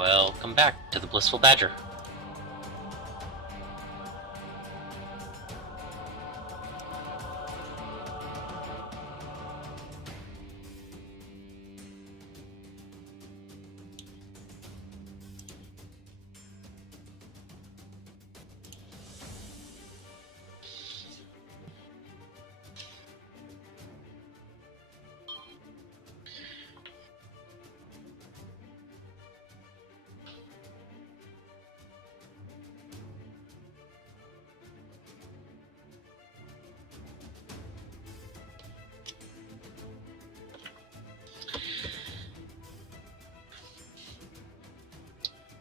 Welcome back to the Blissful Badger.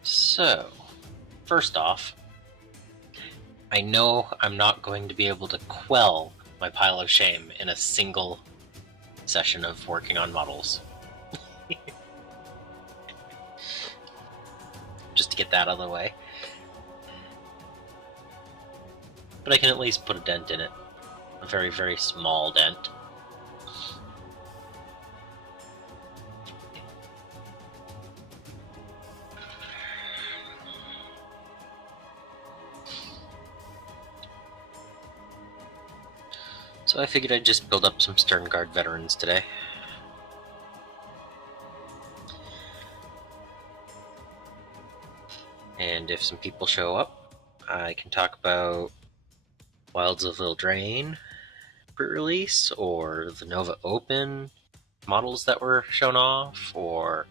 So, first off, I know I'm not going to be able to quell my pile of shame in a single session of working on models. Just to get that out of the way. But I can at least put a dent in it. A very, very small dent. So I figured I'd just build up some Stern Guard veterans today. And if some people show up, I can talk about Wilds of Eldraine pre-release, or the Nova Open models that were shown off, or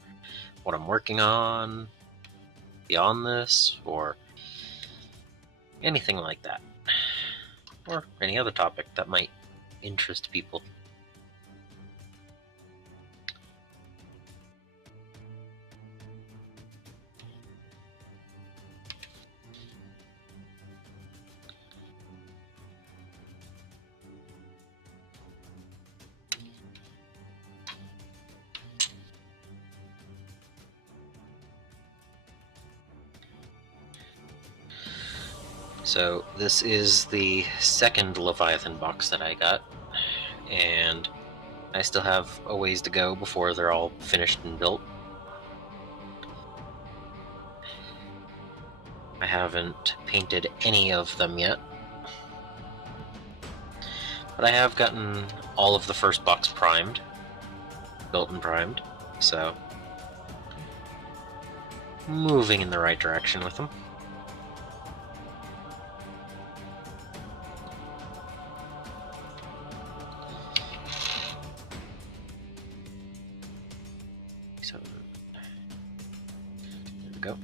what I'm working on beyond this, or anything like that. Or any other topic that might interest people. So this is the second Leviathan box that I got, and I still have a ways to go before they're all finished and built. I haven't painted any of them yet, but I have gotten all of the first box primed, built and primed, so moving in the right direction with them. So, there we go.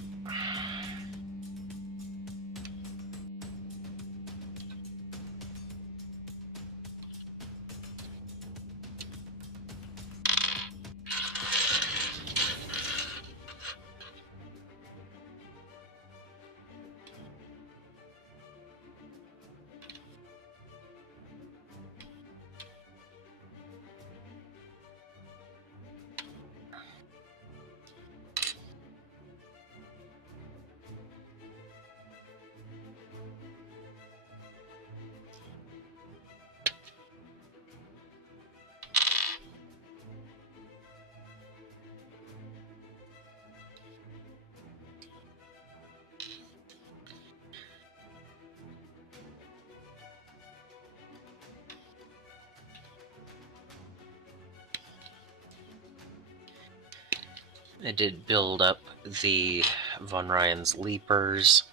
I did build up the Von Ryan's Leapers,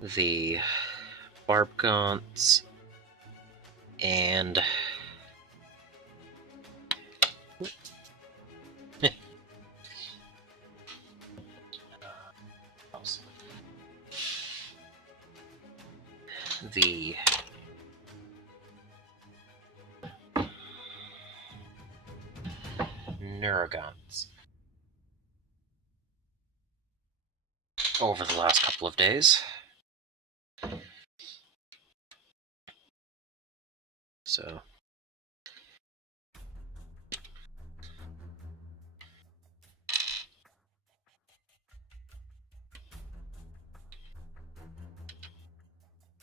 the Barbgaunts, and the Neurogons over the last couple of days. So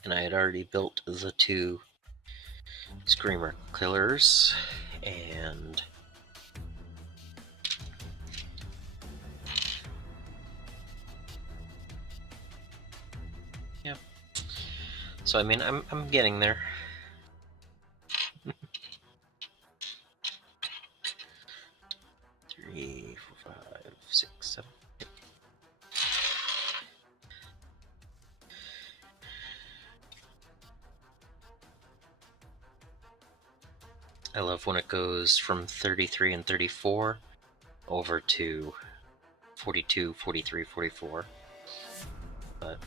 and I had already built the two Screamer Killers, and So I mean, I'm getting there. Three, four, 5, 6, 7. I love when it goes from 33 and 34 over to 42, 43, 44. But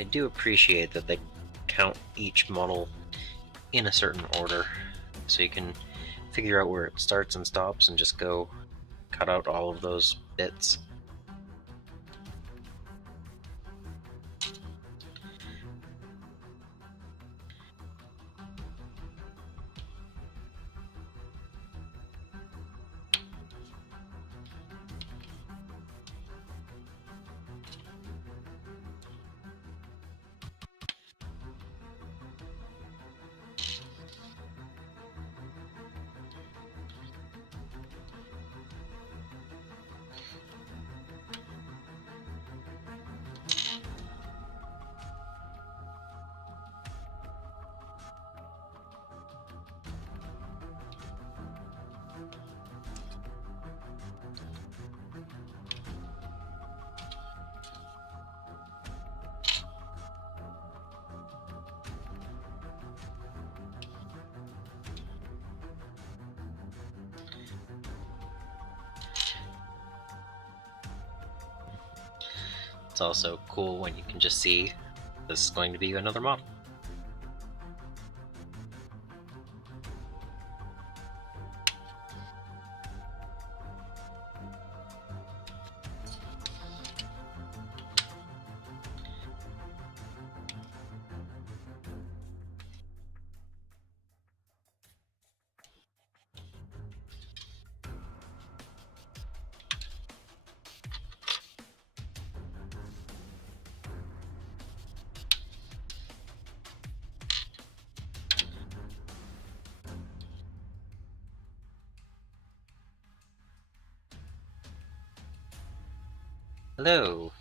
I do appreciate that they count each model in a certain order, so you can figure out where it starts and stops and just go cut out all of those bits. It's also cool when you can just see this is going to be another model. Hello!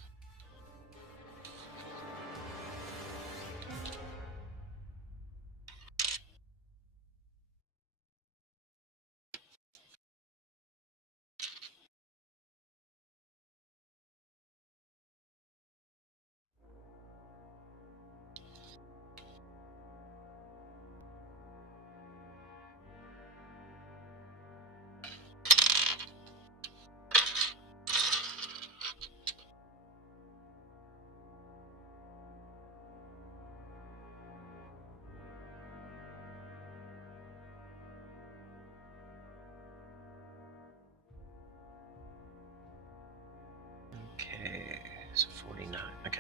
Okay, so 49, okay.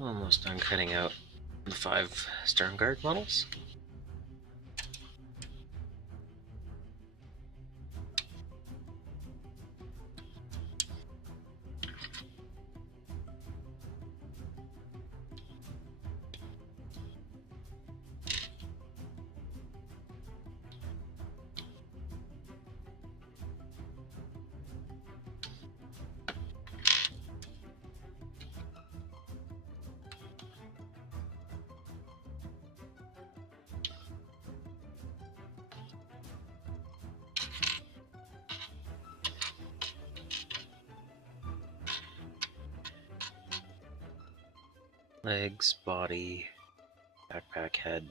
Almost done cutting out the 5 stern guard models. Legs, body, backpack, head.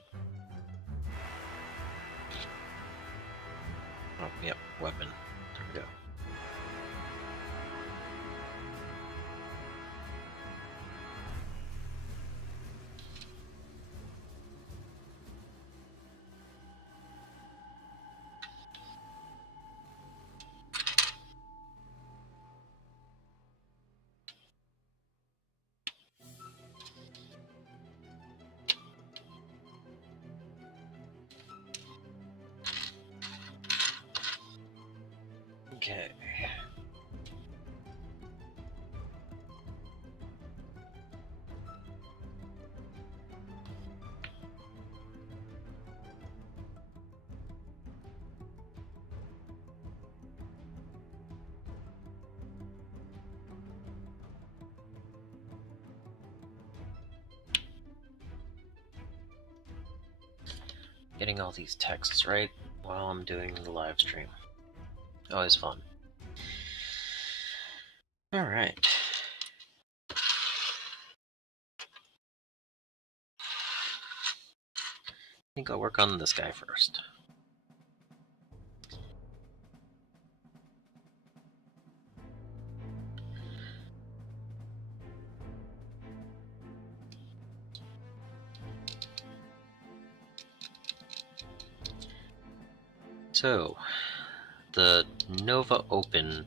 Oh, yep, weapon. There we go. Getting all these texts right while I'm doing the live stream. Always fun. Alright. I think I'll work on this guy first. So, the Nova Open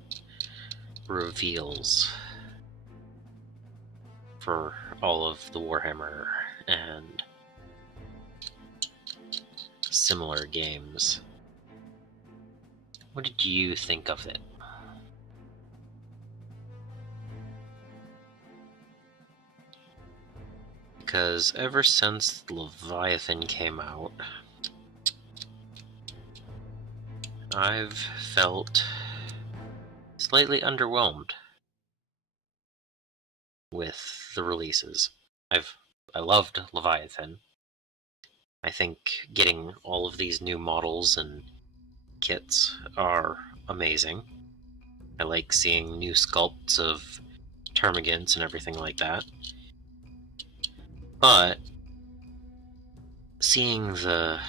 reveals for all of the Warhammer and similar games. What did you think of it? Because ever since Leviathan came out, I've felt slightly underwhelmed with the releases. I loved Leviathan. I think getting all of these new models and kits are amazing. I like seeing new sculpts of termagants and everything like that. But seeing the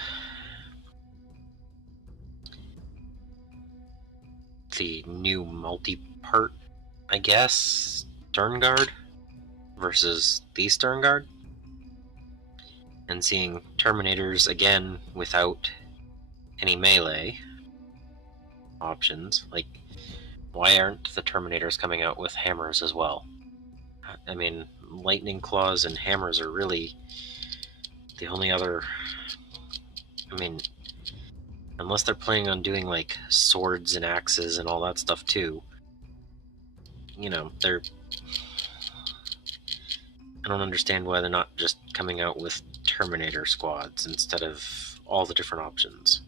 new multi-part, I guess, Sternguard versus the Sternguard, and seeing Terminators again without any melee options. Like, why aren't the Terminators coming out with hammers as well? I mean, lightning claws and hammers are really the only other... I mean, unless they're planning on doing like swords and axes and all that stuff too, you know, I don't understand why they're not just coming out with Terminator squads instead of all the different options.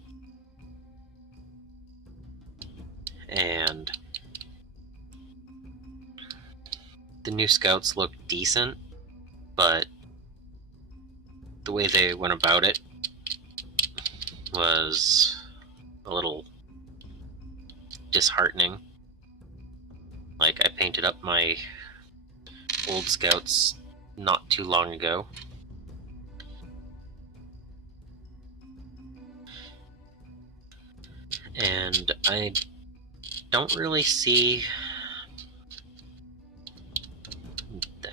And the new scouts look decent, but the way they went about it was a little disheartening. Like, I painted up my old scouts not too long ago, and I don't really see...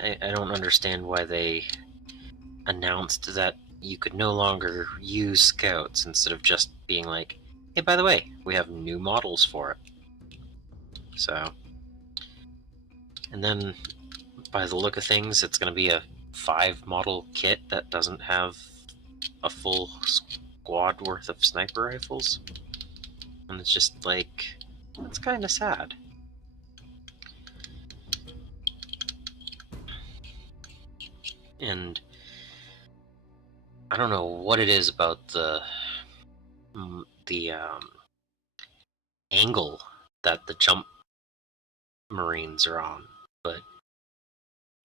I don't understand why they announced that you could no longer use scouts instead of just being like, hey, by the way, we have new models for it. So, and then by the look of things, it's going to be a 5-model kit that doesn't have a full squad worth of sniper rifles. And it's just like, that's kind of sad. And I don't know what it is about the angle that the jump Marines are on, but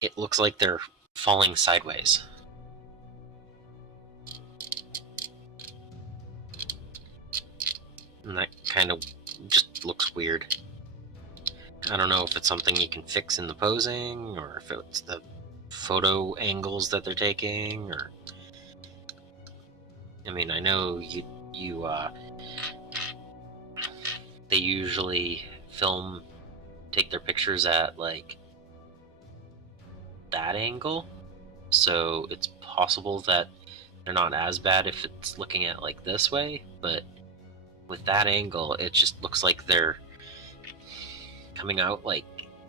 it looks like they're falling sideways. And that kind of just looks weird. I don't know if it's something you can fix in the posing, or if it's the photo angles that they're taking, or... I mean, I know they usually take their pictures at, like, that angle, so it's possible that they're not as bad if it's looking at, like, this way, but with that angle, it just looks like they're coming out like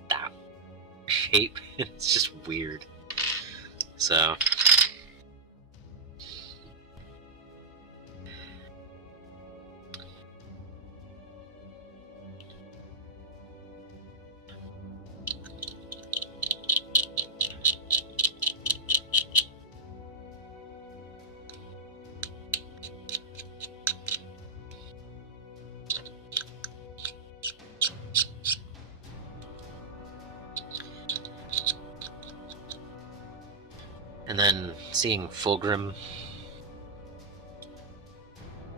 that shape. It's just weird. So... And then seeing Fulgrim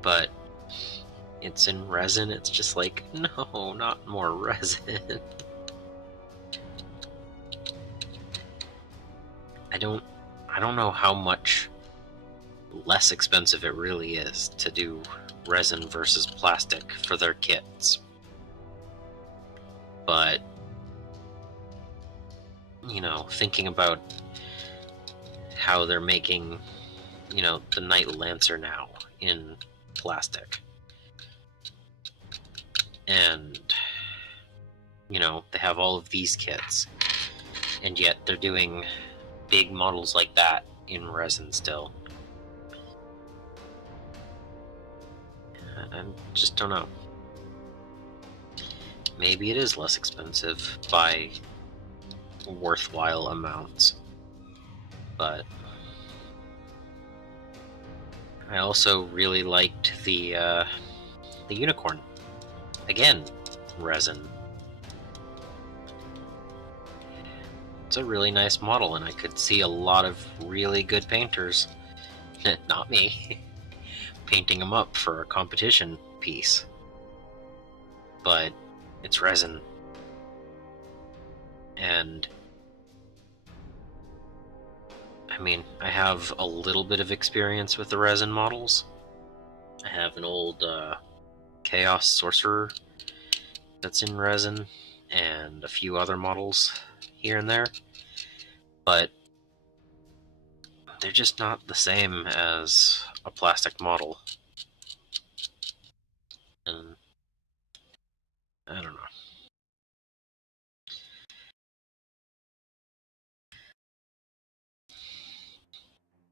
but it's in resin. It's just like, no, not more resin. I don't know how much less expensive it really is to do resin versus plastic for their kits. But, you know, thinking about how they're making, you know, the Knight Lancer now in plastic. And, you know, they have all of these kits. And yet they're doing big models like that in resin still. I just don't know. Maybe it is less expensive by worthwhile amounts. But I also really liked the unicorn. Again, resin. It's a really nice model, and I could see a lot of really good painters, not me, painting them up for a competition piece. But it's resin. And I mean, I have a little bit of experience with the resin models. I have an old Chaos Sorcerer that's in resin, and a few other models here and there. But they're just not the same as a plastic model. And I don't know.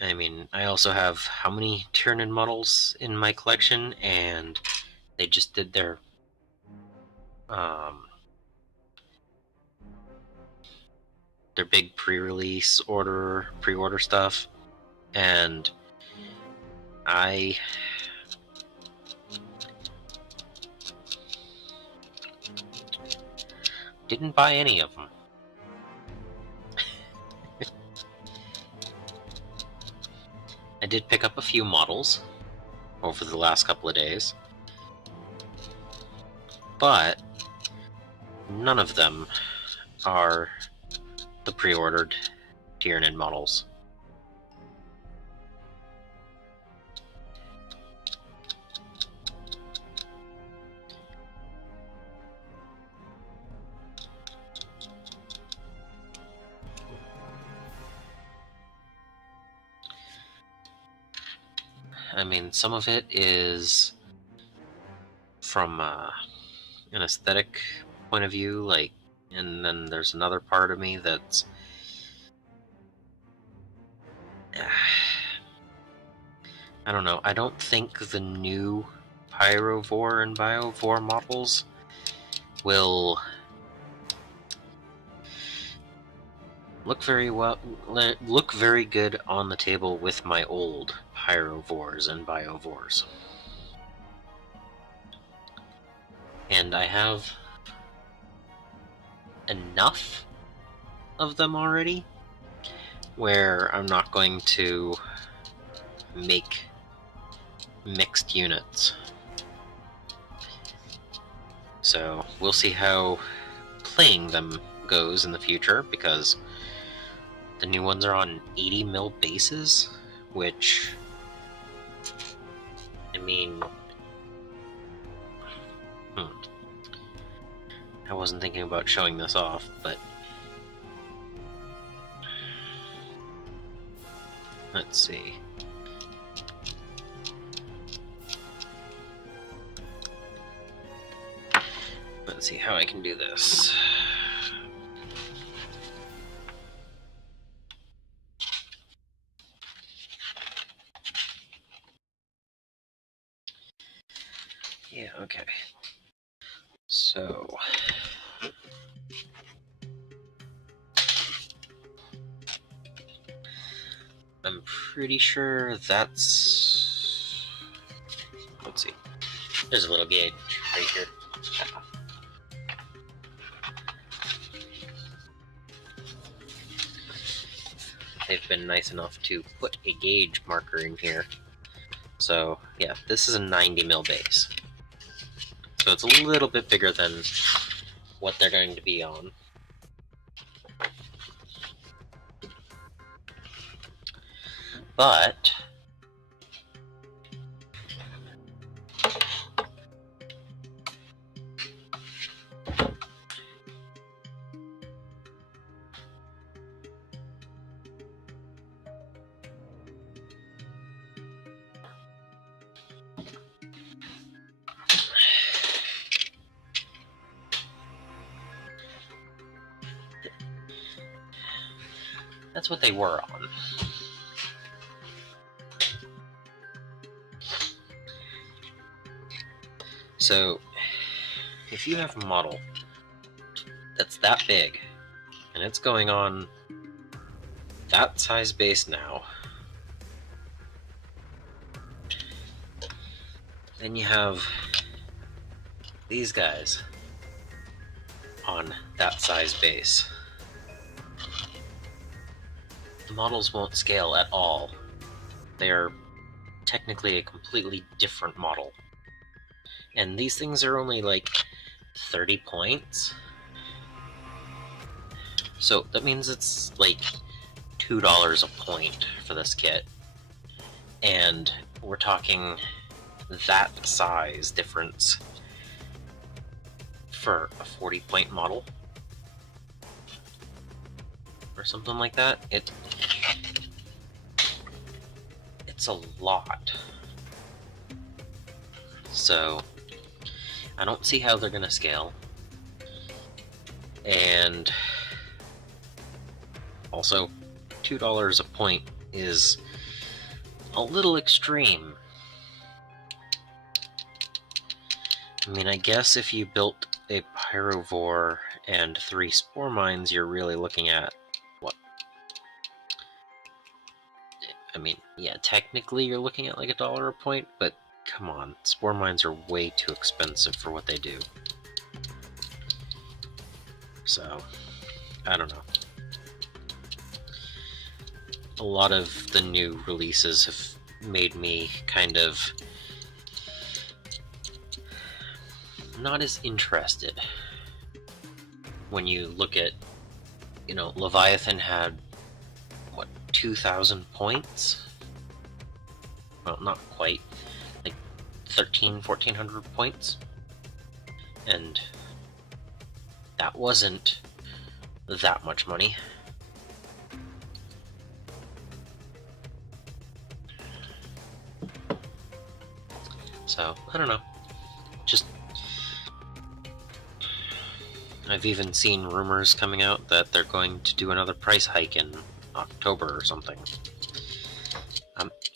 I mean, I also have how many Tyranid models in my collection, and they just did their big pre-release pre-order stuff, and I didn't buy any of them. I did pick up a few models over the last couple of days, but none of them are the pre-ordered Tyranid models. I mean, some of it is from an aesthetic point of view, like, and then there's another part of me that's I don't know. I don't think the new Pyrovore and Biovore models will look very good on the table with my old Pyrovores and Biovores. And I have enough of them already where I'm not going to make mixed units. So we'll see how playing them goes in the future, because the new ones are on 80 mil bases, which, I mean, I wasn't thinking about showing this off, but let's see. Let's see how I can do this. Yeah, okay. So I'm pretty sure that's, let's see. There's a little gauge right here. They've been nice enough to put a gauge marker in here So yeah, this is a 90 mil base. So it's a little bit bigger than what they're going to be on. But that's what they were on. So if you have a model that's that big, and it's going on that size base now, then you have these guys on that size base. The models won't scale at all. They are technically a completely different model. And these things are only like 30 points. So that means it's like $2 a point for this kit. And we're talking that size difference for a 40 point model. Or something like that. It's a lot. So I don't see how they're gonna scale. And also, $2 a point is a little extreme. I mean, I guess if you built a pyrovore and 3 spore mines, you're really looking at what? I mean, yeah, technically you're looking at like $1 a point, but come on, spore mines are way too expensive for what they do. So, I don't know. A lot of the new releases have made me kind of not as interested. When you look at, Leviathan had, what, 2,000 points? Well, not quite. Like 1,400 points. And that wasn't that much money. So, I don't know. I've even seen rumors coming out that they're going to do another price hike in October or something.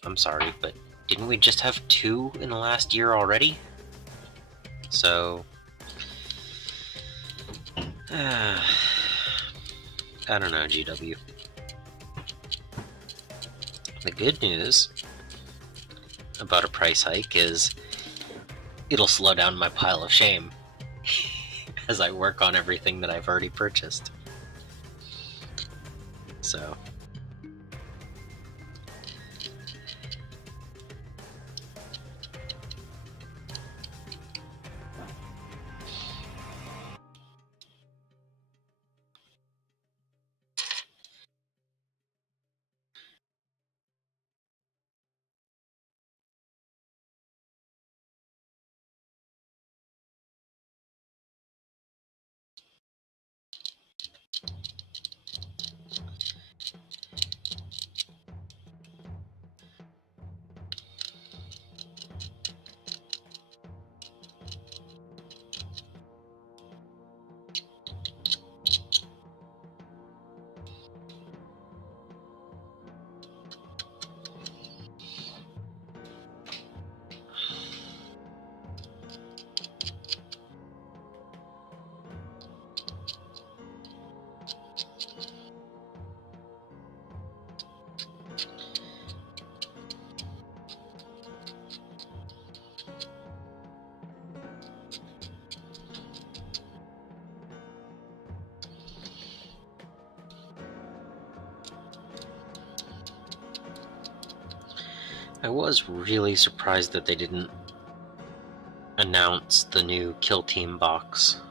I'm sorry, but didn't we just have 2 in the last year already? So, I don't know, GW. The good news about a price hike is it'll slow down my pile of shame as I work on everything that I've already purchased. So, I was really surprised that they didn't announce the new Kill Team box.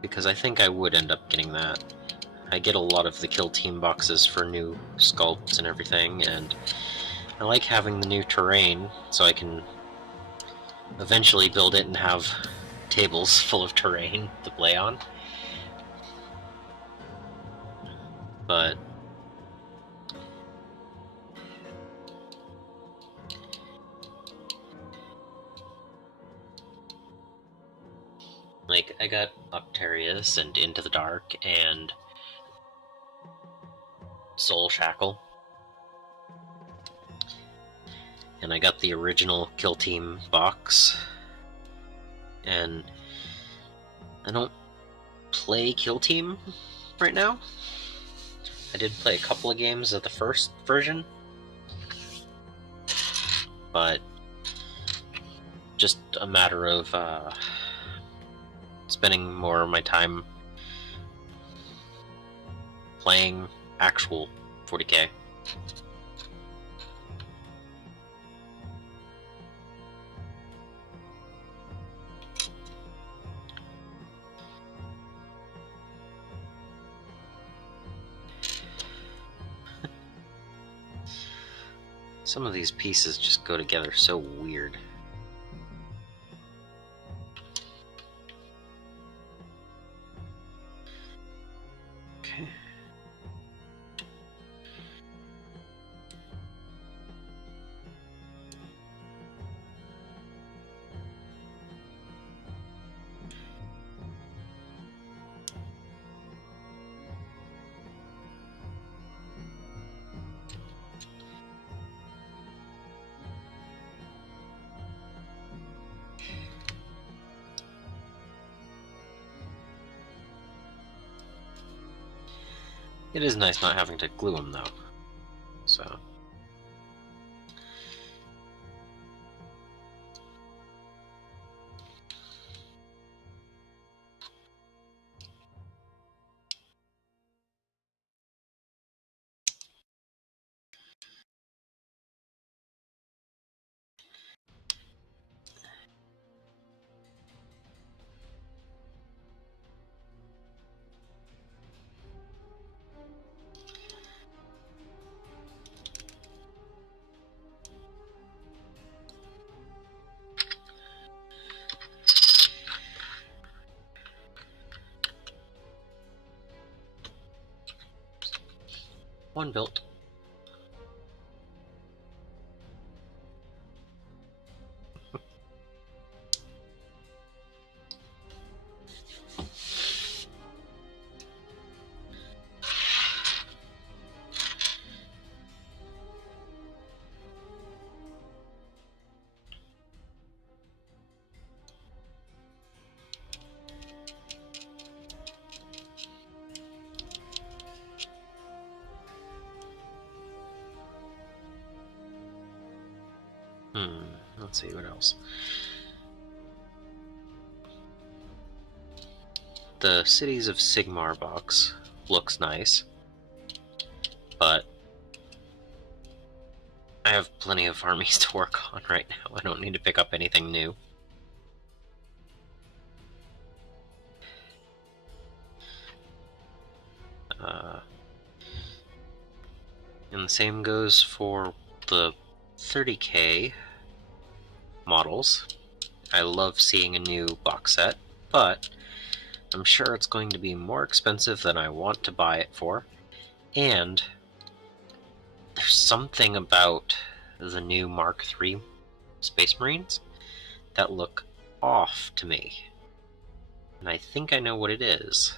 Because I think I would end up getting that. I get a lot of the Kill Team boxes for new sculpts and everything, and I like having the new terrain so I can eventually build it and have tables full of terrain to play on. But like, I got Octarius and Into the Dark and Soul Shackle. And I got the original Kill Team box. And I don't play Kill Team right now. I did play a couple of games of the first version, but just a matter of spending more of my time playing actual 40k. Some of these pieces just go together so weird. Okay. It is nice not having to glue them, though. So. One built. Let's see what else. The Cities of Sigmar box looks nice, but I have plenty of armies to work on right now. I don't need to pick up anything new. And the same goes for the 30k models. I love seeing a new box set, but I'm sure it's going to be more expensive than I want to buy it for. And there's something about the new Mark III Space Marines that look off to me. And I think I know what it is.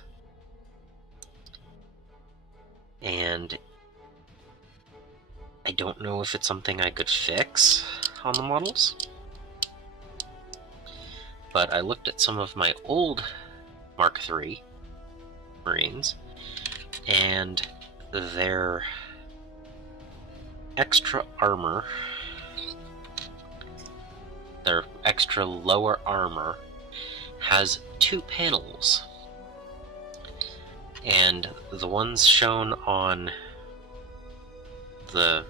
And I don't know if it's something I could fix on the models. But I looked at some of my old Mark III Marines, and their extra armor, their extra lower armor, has 2 panels. And the ones shown on the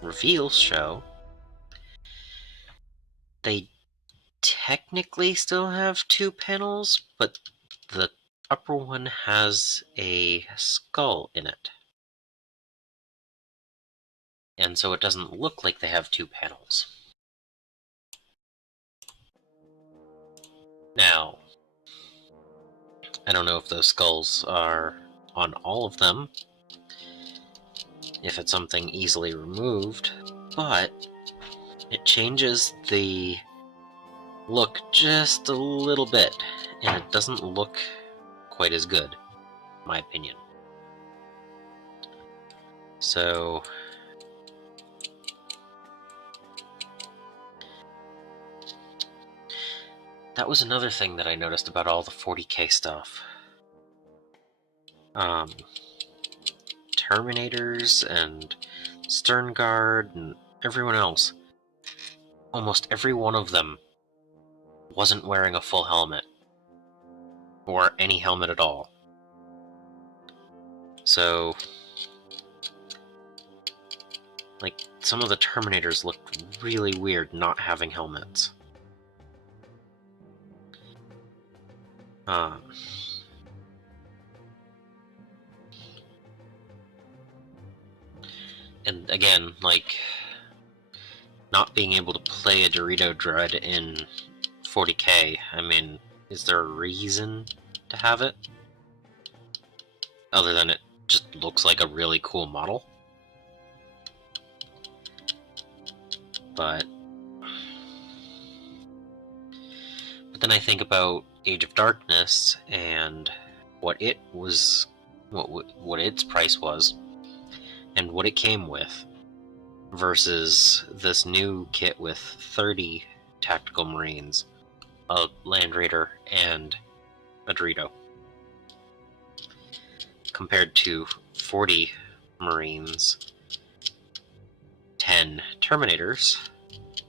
reveal show, they technically still have 2 panels, but the upper one has a skull in it. And so it doesn't look like they have 2 panels. Now, I don't know if those skulls are on all of them, if it's something easily removed, but it changes the look just a little bit, and it doesn't look quite as good, in my opinion. So that was another thing that I noticed about all the 40k stuff. Terminators and Stern Guard and everyone else, almost every one of them wasn't wearing a full helmet, or any helmet at all. So, like, some of the Terminators looked really weird not having helmets. And again, like, not being able to play a Dorito Dread in 40k, I mean, is there a reason to have it? Other than it just looks like a really cool model? But then I think about Age of Darkness and what it was, what its price was, and what it came with, versus this new kit with 30 Tactical Marines, a Land Raider, and a Dorito, compared to 40 Marines, 10 Terminators,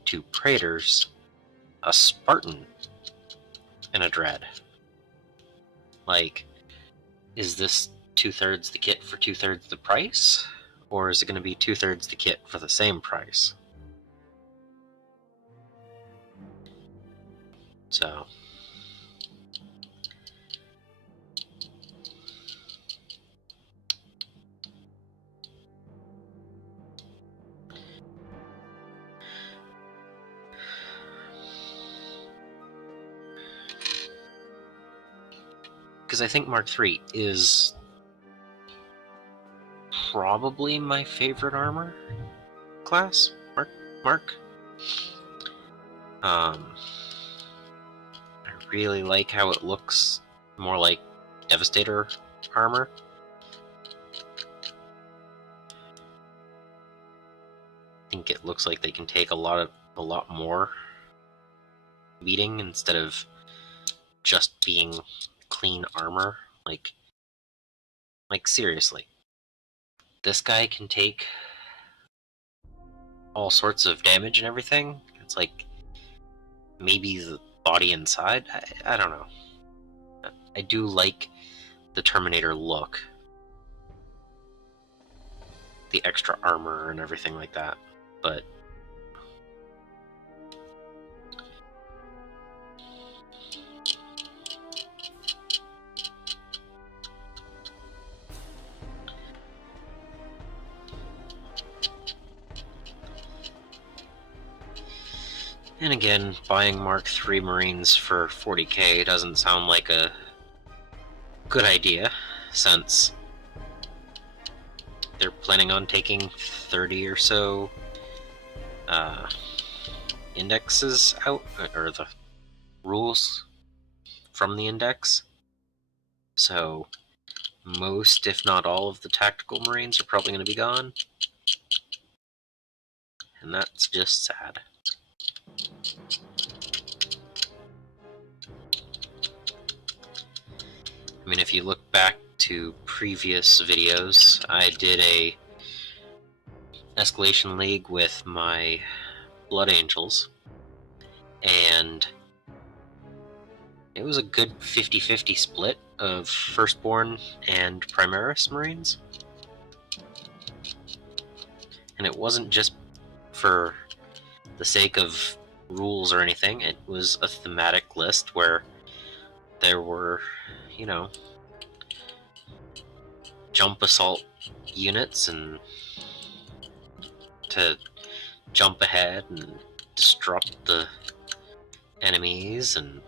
2 Praetors, a Spartan, and a Dread. Like, is this 2/3 the kit for 2/3 the price? Or is it going to be 2/3 the kit for the same price? So, because I think Mark III is probably my favorite armor class. Mark. I really like how it looks more like Devastator armor. I think it looks like they can take a lot more beating instead of just being clean armor. Like seriously, this guy can take all sorts of damage and everything. It's like maybe the body inside. I don't know. I do like the Terminator look, the extra armor and everything like that, but and again, buying Mark III Marines for 40k doesn't sound like a good idea, since they're planning on taking 30 or so indexes out, or the rules from the index. So most, if not all, of the Tactical Marines are probably going to be gone. And that's just sad. I mean, if you look back to previous videos, I did a Escalation League with my Blood Angels, and it was a good 50-50 split of Firstborn and Primaris Marines. And it wasn't just for the sake of rules or anything, it was a thematic list where there were, you know, jump assault units and to jump ahead and disrupt the enemies and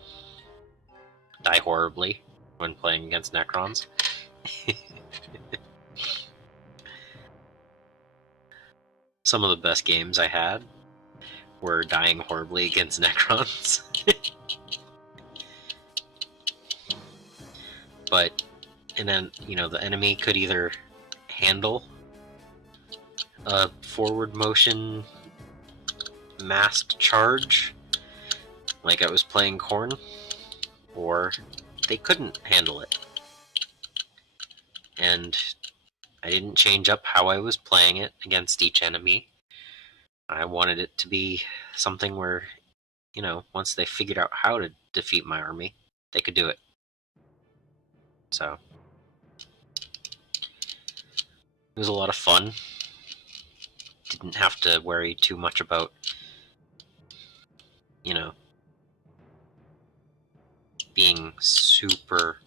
die horribly when playing against Necrons. Some of the best games I had were dying horribly against Necrons. But, and then, you know, the enemy could either handle a forward motion masked charge, like I was playing Khorne, or they couldn't handle it. And I didn't change up how I was playing it against each enemy. I wanted it to be something where, you know, once they figured out how to defeat my army, they could do it. So it was a lot of fun. Didn't have to worry too much about, you know, being super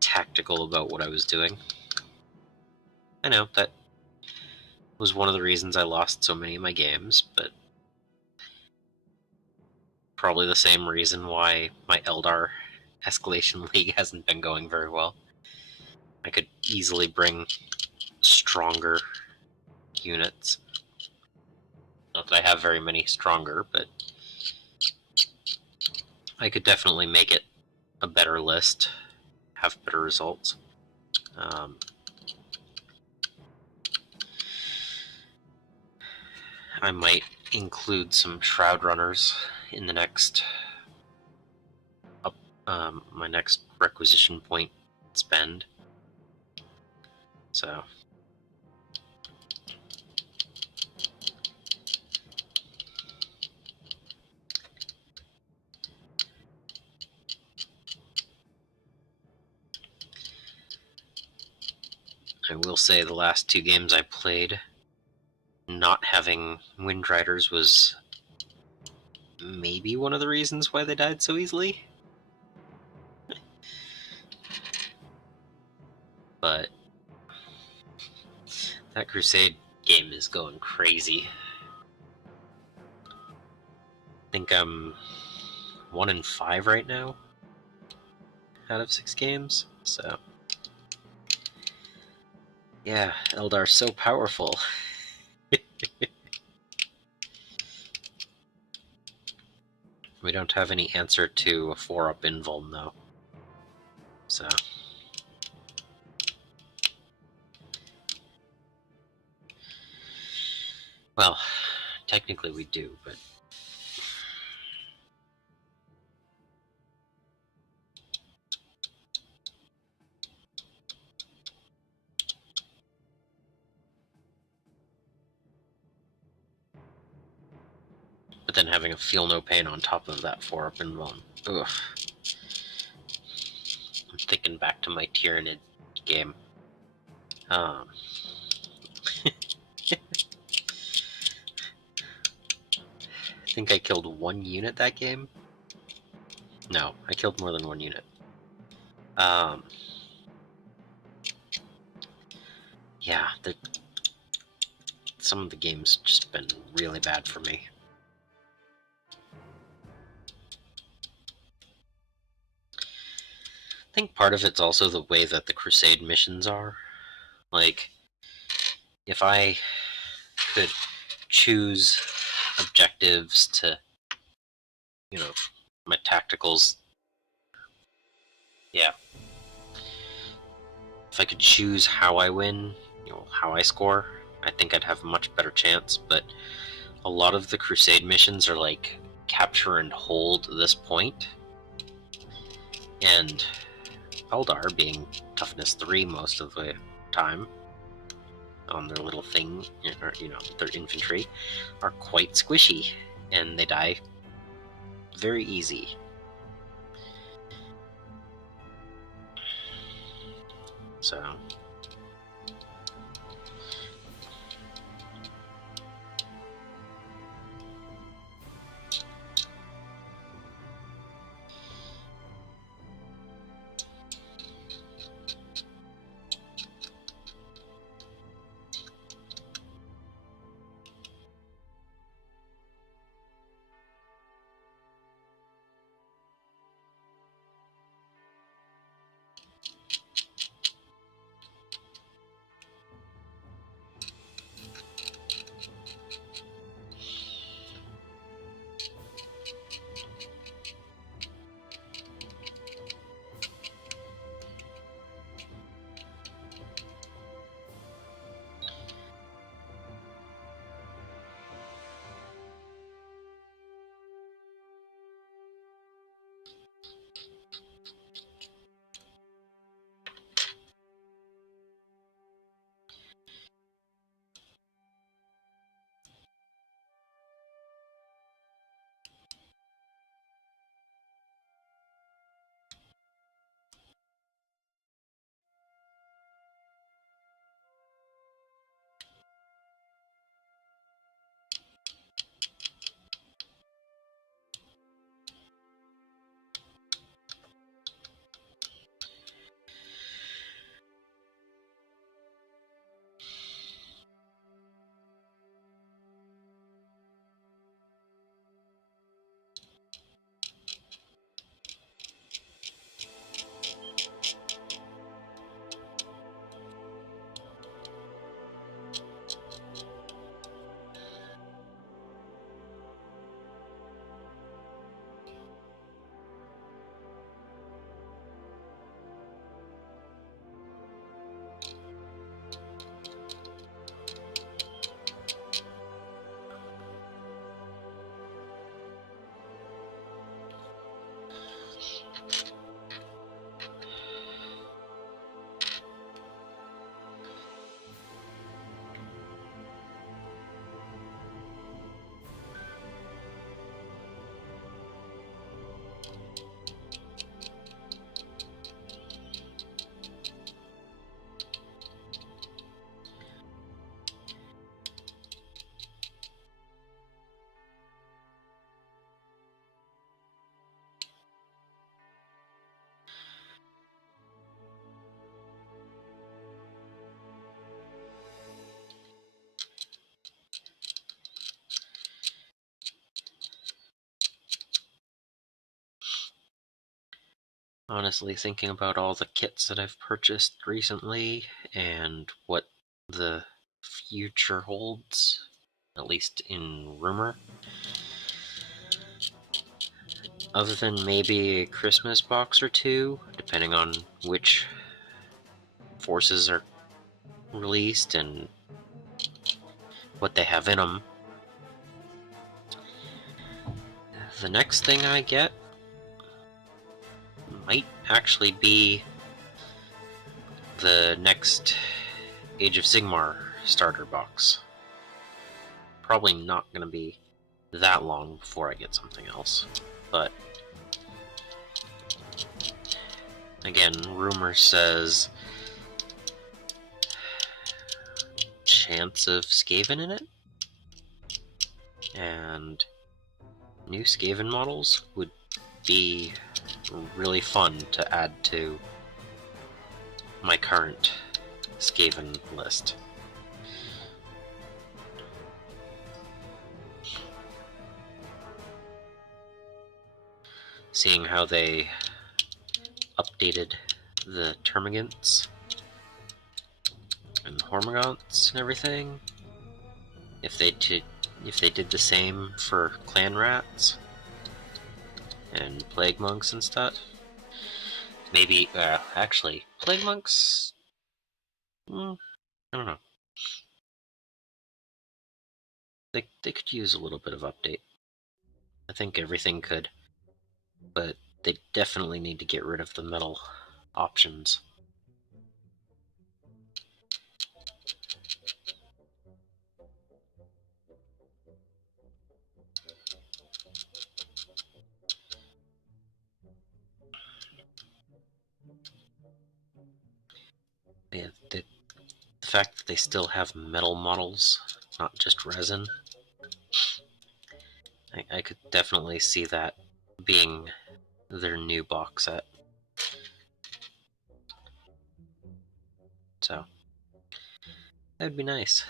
tactical about what I was doing. I know that was one of the reasons I lost so many of my games, but probably the same reason why my Eldar Escalation League hasn't been going very well. I could easily bring stronger units. Not that I have very many stronger, but I could definitely make it a better list, have better results. I might include some Shroud Runners in the next my next requisition point spend. So I will say the last 2 games I played, not having Wind Riders was maybe one of the reasons why they died so easily. But that Crusade game is going crazy. I think I'm 1-5 right now out of 6 games, so yeah, Eldar's so powerful. We don't have any answer to a 4-up invuln though, so well, technically we do, but then having a feel no pain on top of that 4-up invuln. Ugh. I'm thinking back to my Tyranid game. I think I killed 1 unit that game. No, I killed more than 1 unit. Yeah, some of the games just been really bad for me. I think part of it's also the way that the Crusade missions are. Like, if I could choose objectives to, you know, my tacticals, yeah. If I could choose how I win, you know, how I score, I think I'd have a much better chance, but a lot of the Crusade missions are like, capture and hold this point, and Eldar being toughness 3 most of the time on their little thing, or, you know, their infantry, are quite squishy, and they die very easy. So honestly, thinking about all the kits that I've purchased recently and what the future holds, at least in rumor, other than maybe a Christmas box or two, depending on which forces are released and what they have in them. The next thing I get might actually be the next Age of Sigmar starter box. Probably not going to be that long before I get something else, but again, rumor says chance of Skaven in it, and new Skaven models would be really fun to add to my current Skaven list. Seeing how they updated the Termagants and Hormagaunts and everything, if they did the same for Clan Rats and Plague Monks and stuff, maybe actually Plague Monks, I don't know. They could use a little bit of update. I think everything could, but they definitely need to get rid of the metal options. Yeah, the fact that they still have metal models, not just resin, I could definitely see that being their new box set. So, that'd be nice.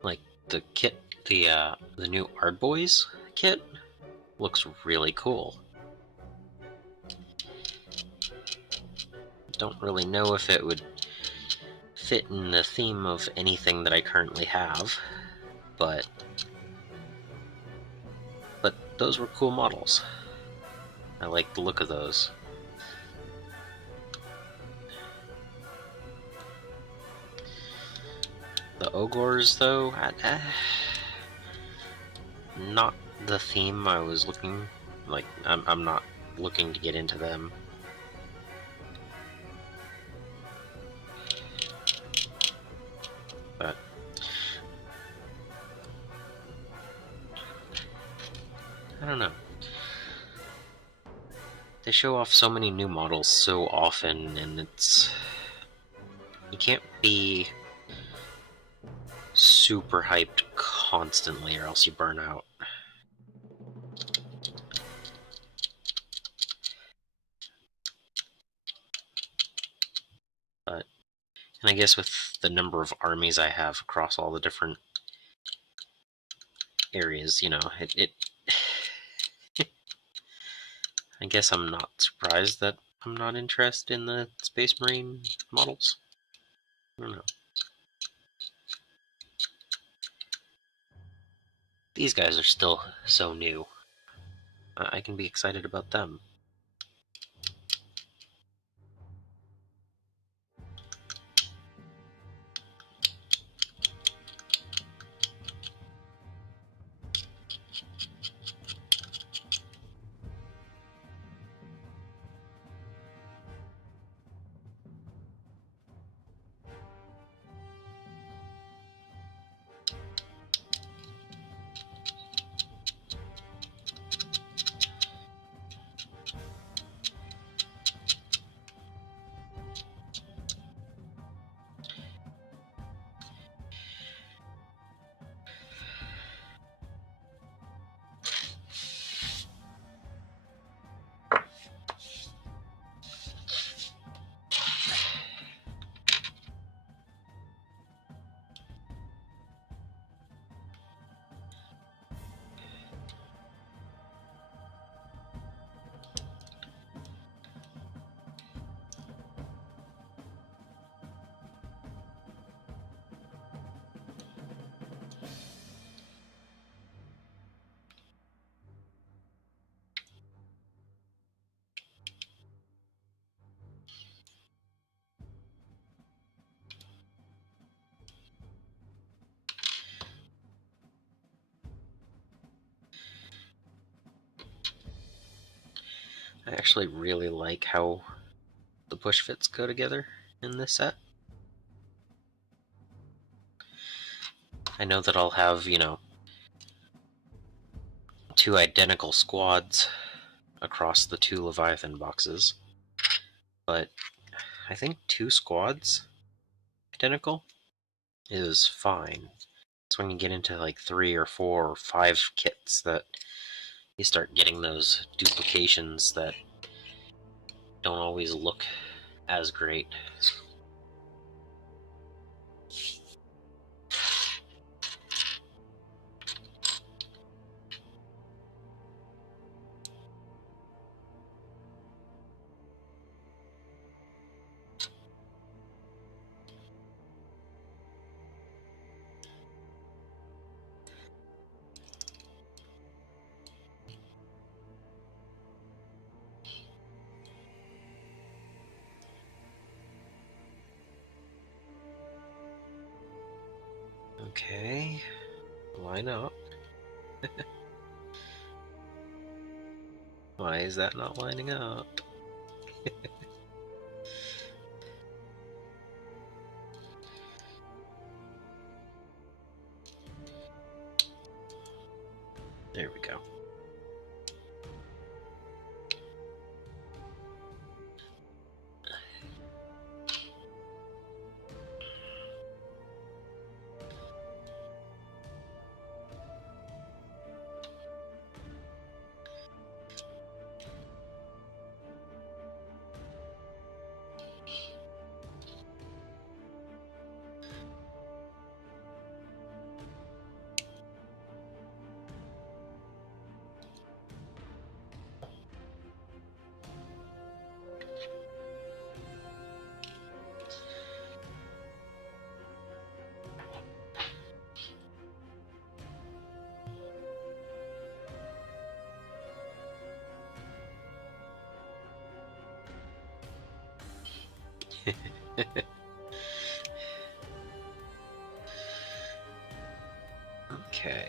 Like the kit, the new Ard Boys kit looks really cool. Don't really know if it would fit in the theme of anything that I currently have, but those were cool models. I like the look of those. The Ogres, though, not the theme I was looking. Like, I'm not looking to get into them. But I don't know. They show off so many new models so often, and you can't be super hyped constantly, or else you burn out. But, and I guess with the number of armies I have across all the different areas, you know, it I guess I'm not surprised that I'm not interested in the Space Marine models. I don't know. These guys are still so new. I can be excited about them. I actually really like how the push fits go together in this set. I know that I'll have, you know, two identical squads across the two Leviathan boxes, but I think two squads identical is fine. It's when you get into like 3 or 4 or 5 kits that you start getting those duplications that don't always look as great. Okay, line up. Why is that not lining up? There we go. Okay.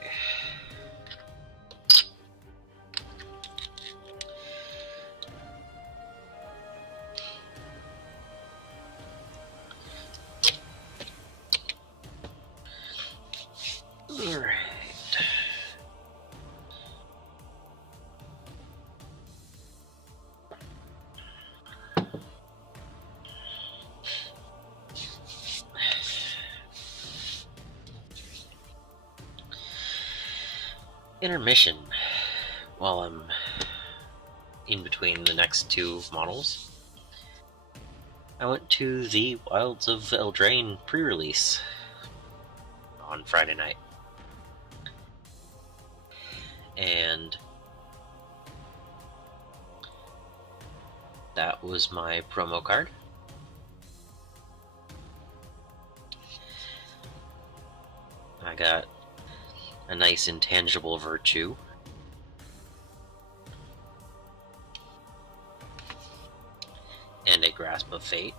All right. Intermission while I'm in between the next two models. I went to the Wilds of Eldraine pre-release on Friday night. And that was my promo card. I got a nice intangible virtue. And a grasp of fate.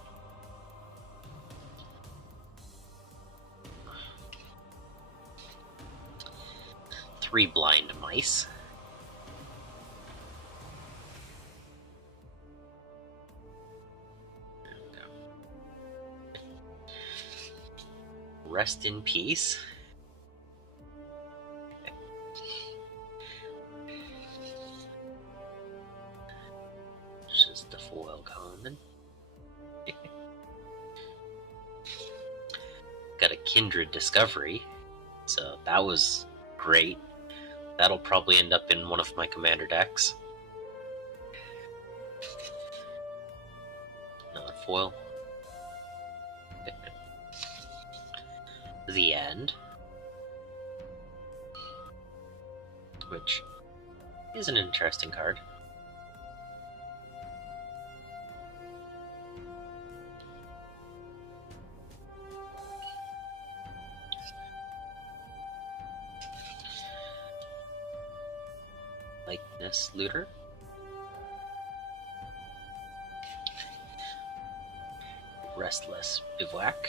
Three blind mice. Rest in peace. Just a foil common. Got a Kindred Discovery, so that was great. That'll probably end up in one of my commander decks. Another foil. The End, which is an interesting card. Likeness Looter. Restless Bivouac.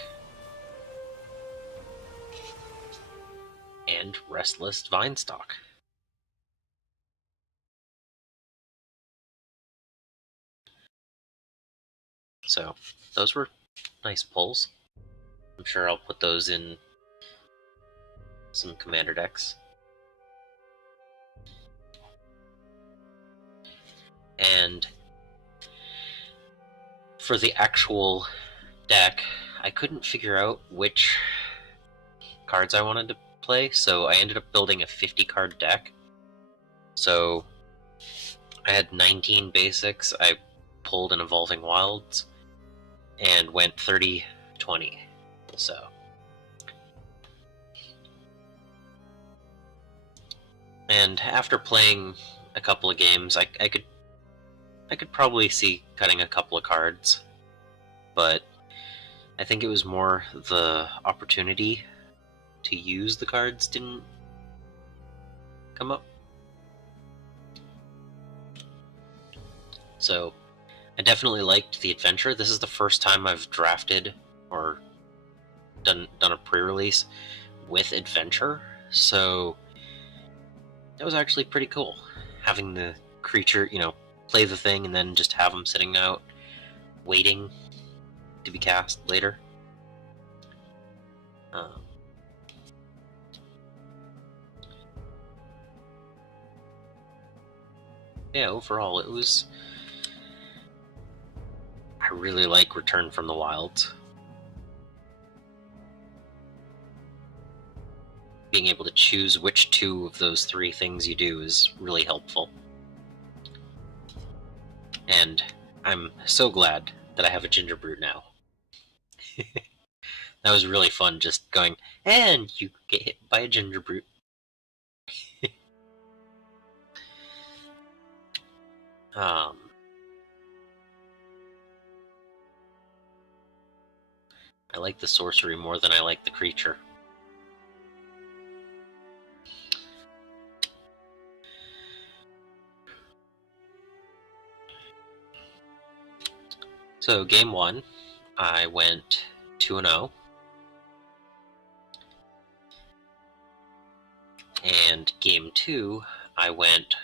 And Restless Vinestalk. So, those were nice pulls. I'm sure I'll put those in some commander decks. And for the actual deck, I couldn't figure out which cards I wanted to play, so I ended up building a 50-card deck. So I had 19 basics, I pulled an Evolving Wilds, and went 30-20. So and after playing a couple of games, I could probably see cutting a couple of cards, but I think it was more the opportunity to use the cards didn't come up. So I definitely liked the adventure. This is the first time I've drafted or done a pre-release with adventure, so that was actually pretty cool. Having the creature, play the thing and then just have them sitting out, waiting to be cast later. Yeah, overall, it was... I really like Return from the Wilds. Being able to choose which two of those three things you do is really helpful. And I'm so glad that I have a ginger brute now. That was really fun, just going, and you get hit by a ginger brute. I like the sorcery more than I like the creature. So game 1, I went 2-0. And game 2, I went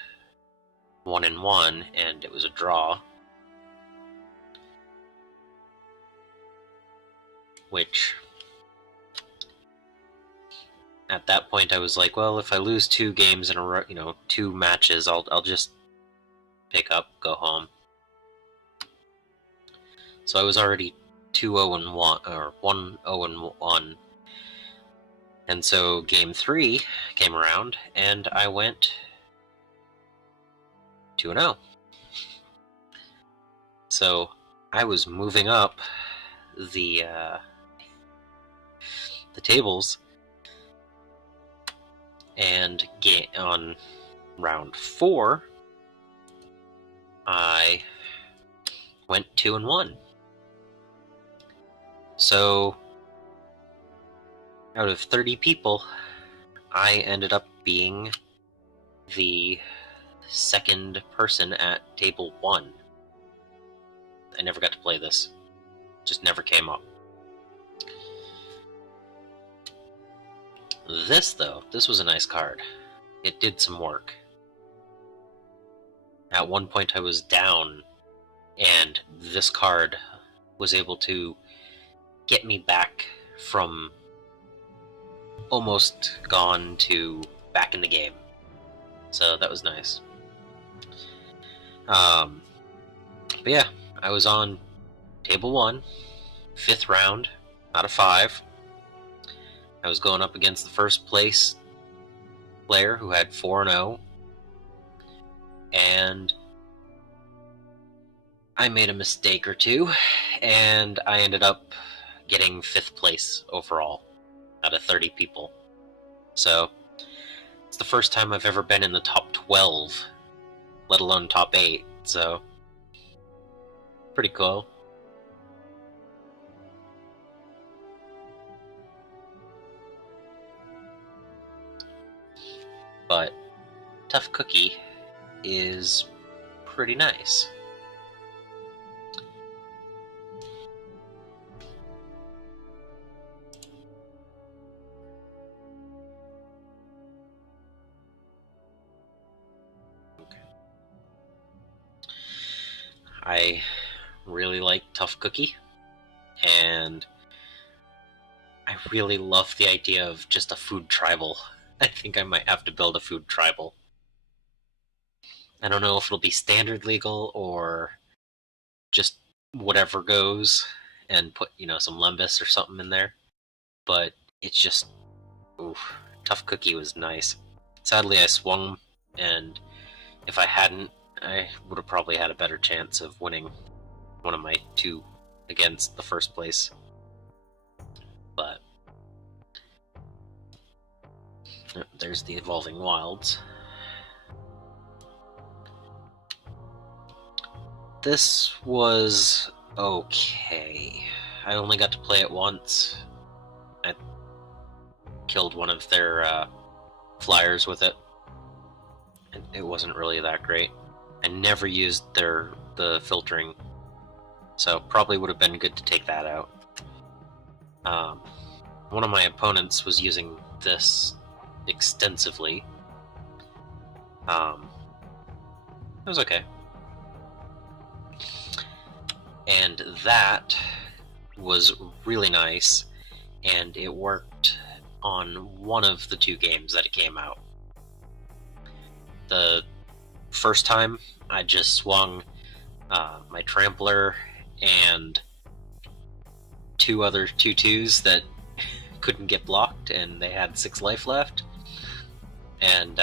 1-1, and it was a draw. Which, at that point, I was like, well, if I lose 2 games in a row, 2 matches, I'll just pick up, go home. So I was already 2-0-1, or 1-0-1. And so game 3 came around, and I went 2-0. So I was moving up the tables, and on round 4, I went 2-1. So out of 30 people, I ended up being the second person at table 1. I never got to play this. Just never came up. This, though, this was a nice card. It did some work. At one point I was down, and this card was able to get me back from almost gone to back in the game. So that was nice. But yeah, I was on table 1, 5th round out of 5. I was going up against the first place player who had 4-0, and I made a mistake or two, and I ended up getting 5th place overall out of 30 people. So it's the first time I've ever been in the top 12, let alone top 8, so pretty cool. But Tough Cookie is pretty nice. Okay. I really like Tough Cookie, and I really love the idea of just a food tribal. I think I might have to build a food tribal. I don't know if it'll be standard legal or just whatever goes, and put, some Lembas or something in there. But it's just, oof, Tough Cookie was nice. Sadly, I swung, and if I hadn't, I would have probably had a better chance of winning one of my 2 against the first place. But there's the Evolving Wilds. This was okay. I only got to play it once. I killed one of their flyers with it, and it wasn't really that great. I never used the filtering, so probably would have been good to take that out. One of my opponents was using this extensively. It was okay. And that was really nice, and it worked on one of the 2 games that it came out. The first time, I just swung my Trampler and 2 other 2/2s that couldn't get blocked, and they had 6 life left. And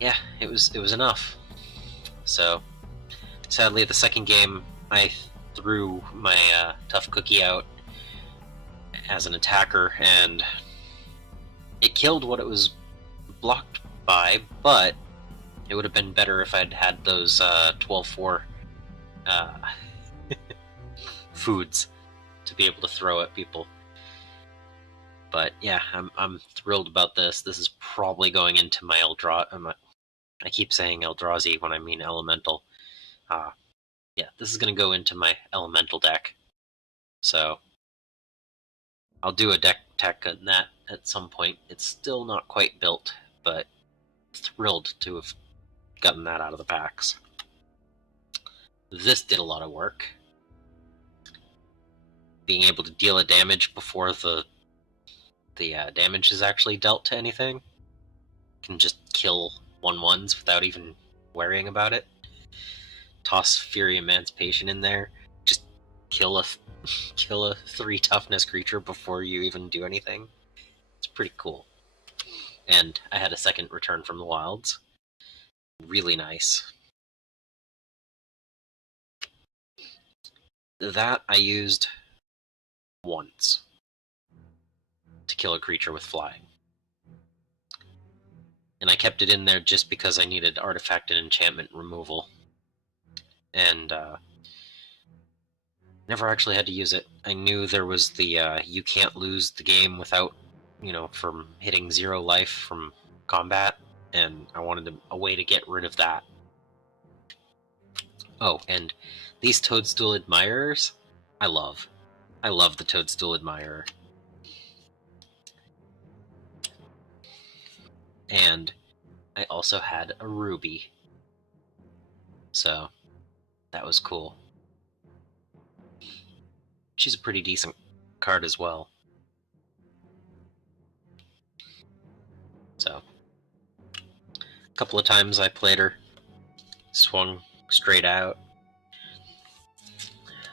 yeah, it was enough. So sadly, the second game, I threw my Tough Cookie out as an attacker, and it killed what it was blocked by, but it would have been better if I'd had those 12-4 foods to be able to throw at people. But yeah, I'm thrilled about this. This is probably going into my Eldrazi. I keep saying Eldrazi when I mean Elemental. Yeah, this is going to go into my Elemental deck. So I'll do a deck tech on that at some point. It's still not quite built, but thrilled to have gotten that out of the packs. This did a lot of work. Being able to deal a damage before the damage is actually dealt to anything. Can just kill 1/1s without even worrying about it. Toss Fury Emancipation in there. Just kill a 3 toughness creature before you even do anything. It's pretty cool. And I had a second return from the wilds. Really nice. That I used once to kill a creature with flying. And I kept it in there just because I needed artifact and enchantment removal. And never actually had to use it. I knew there was the you can't lose the game without, from hitting 0 life from combat, and I wanted a way to get rid of that. Oh, and these Toadstool Admirers, I love. I love the Toadstool Admirer. And I also had a Ruby. So, that was cool. She's a pretty decent card as well. So, a couple of times I played her, swung straight out.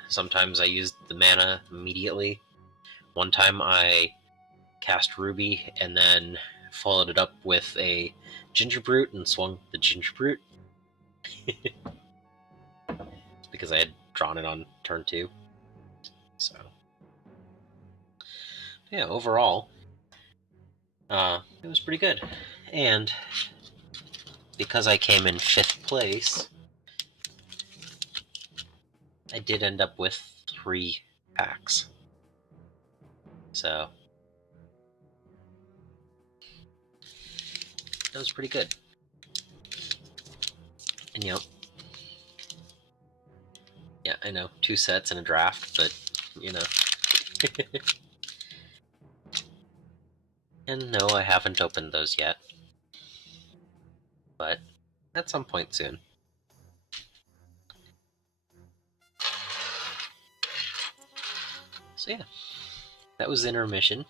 Sometimes I used the mana immediately. One time I cast Ruby and then followed it up with a Gingerbrute and swung the Gingerbrute. Because I had drawn it on turn 2. So, yeah, overall, it was pretty good. And because I came in 5th place, I did end up with 3 packs. So, that was pretty good. And yeah, I know, 2 sets and a draft, but, And no, I haven't opened those yet. But at some point soon. So yeah, that was intermission.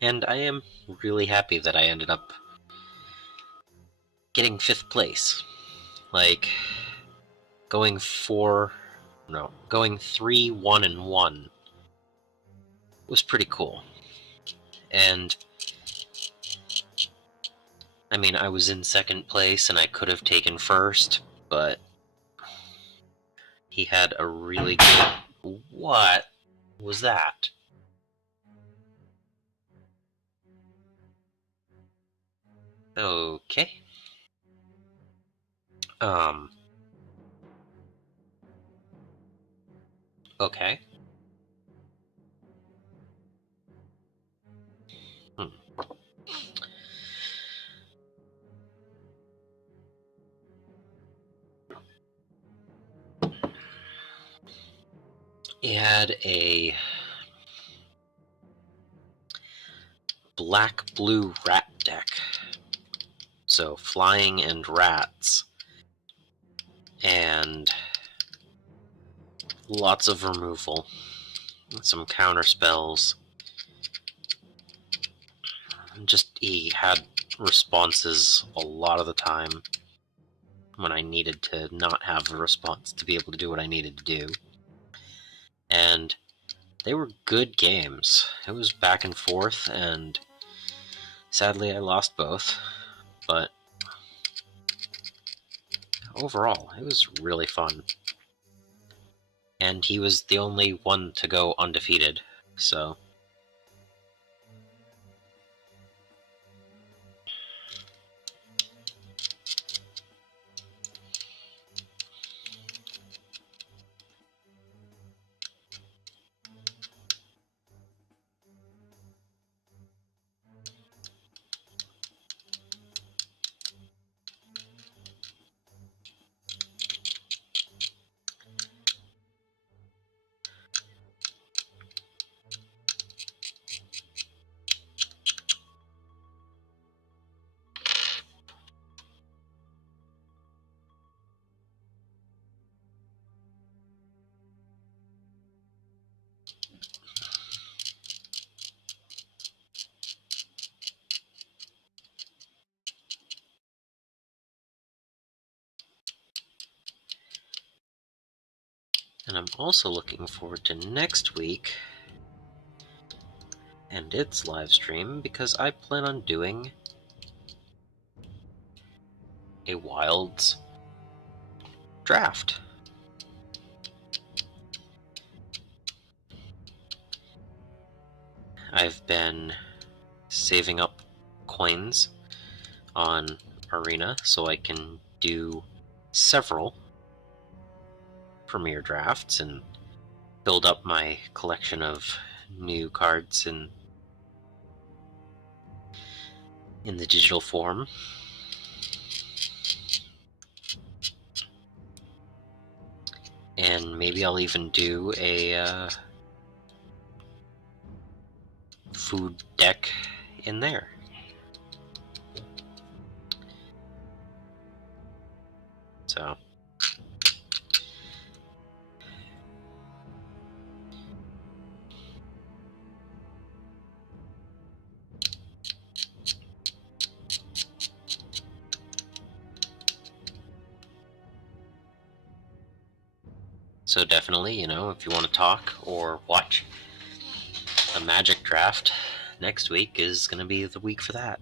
And I am really happy that I ended up getting 5th place. Like, going 3, 1, and 1 was pretty cool. And I mean, I was in 2nd place and I could have taken 1st, but he had a really good... What was that? Okay. Okay. He had a black-blue rat deck. So flying and rats. And lots of removal. Some counter spells. Just he had responses a lot of the time when I needed to not have a response to be able to do what I needed to do. And they were good games. It was back and forth, and sadly I lost both. But overall, it was really fun. And he was the only one to go undefeated, so... And I'm also looking forward to next week and its live stream, because I plan on doing a Wilds draft. I've been saving up coins on Arena so I can do several Premier drafts and build up my collection of new cards in the digital form. And maybe I'll even do a food deck in there. So definitely, if you want to talk or watch a Magic draft, next week is going to be the week for that.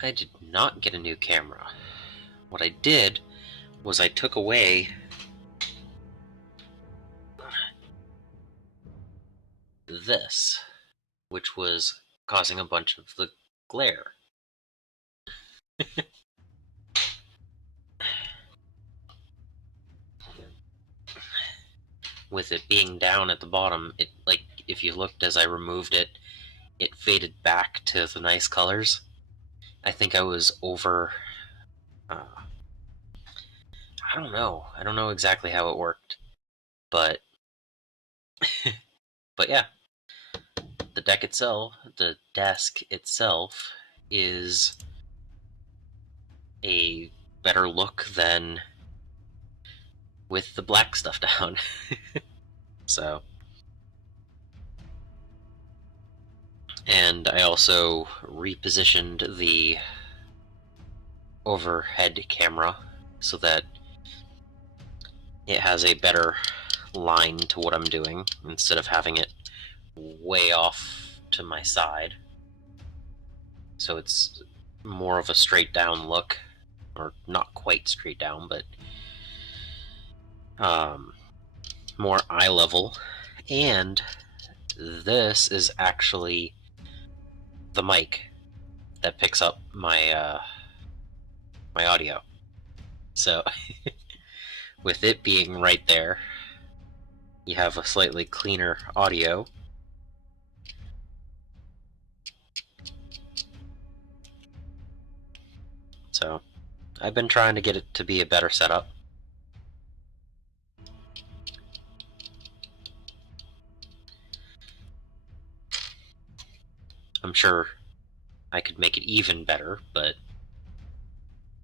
I did not get a new camera. What I did was I took away this, which was causing a bunch of the glare. With it being down at the bottom, it, like, if you looked as I removed it, it faded back to the nice colors. I think I was over... I don't know. I don't know exactly how it worked. But... but yeah. The desk itself is a better look than with the black stuff down. So... And I also repositioned the overhead camera so that it has a better line to what I'm doing instead of having it way off to my side. So it's more of a straight down look, or not quite straight down, but more eye level. And this is actually the mic that picks up my my audio. So with it being right there, you have a slightly cleaner audio. So I've been trying to get it to be a better setup. I'm sure I could make it even better, but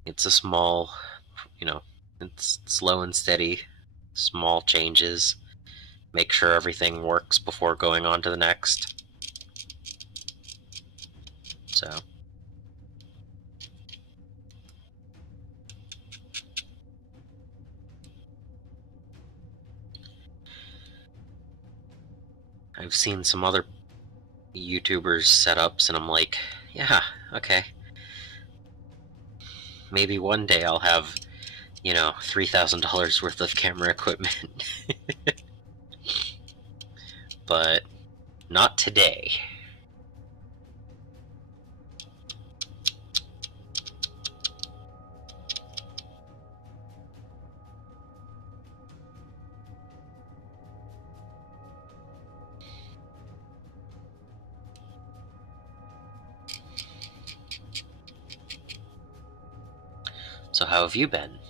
it's a small, you know, it's slow and steady, small changes, make sure everything works before going on to the next. So I've seen some other YouTubers setups and I'm like, yeah, okay. Maybe one day I'll have, you know, $3,000 worth of camera equipment. But not today. So how have you been?